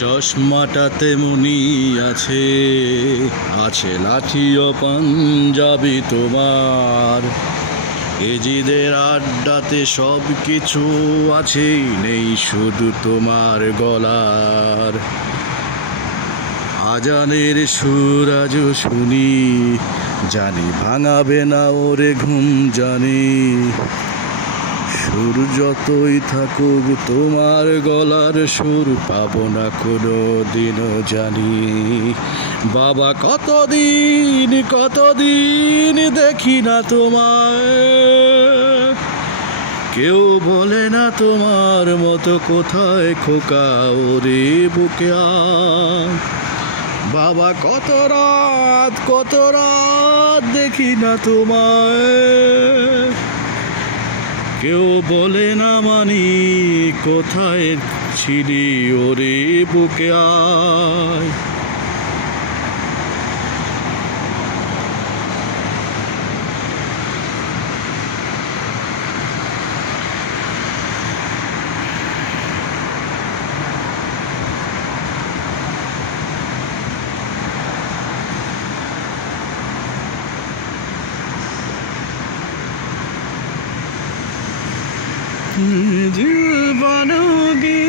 চশমাটা তেমনি আছে, আছে লাঠি ও পাঞ্জাবি তোমার। এজিদের আড্ডাতে সব কিছু আছে, নেই শুধু তোমার গলার। আজানের সুর আজও শুনি, জানি ভাঙাবে না ওরে ঘুম জানি। সুর যতই থাকুক তোমার গলার সুর পাবো না কোনো দিনও জানি। বাবা কতদিন দেখি না তোমায়, কেউ বলে না তোমার মতো কোথায় খোকা ওরে বুকে আয়। বাবা কত রাত দেখি না তোমায়, কেউ বলে না মানি কোথায় ছিলি ওরে বুকে আয়। दिल बनोगी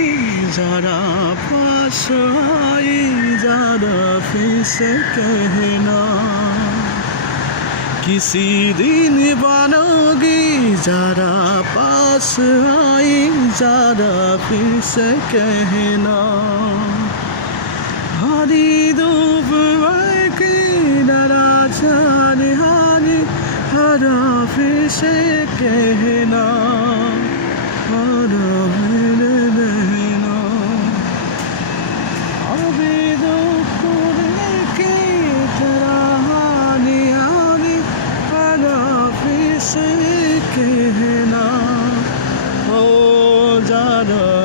जरा पास आई, जरा फिर से कहना। किसी दिन बनोगी जरा पास आई, जरा फिर से कहना। हरी धूप की डरा जाने हानि, हरा फिर से कहना। कहना ओ ज़रा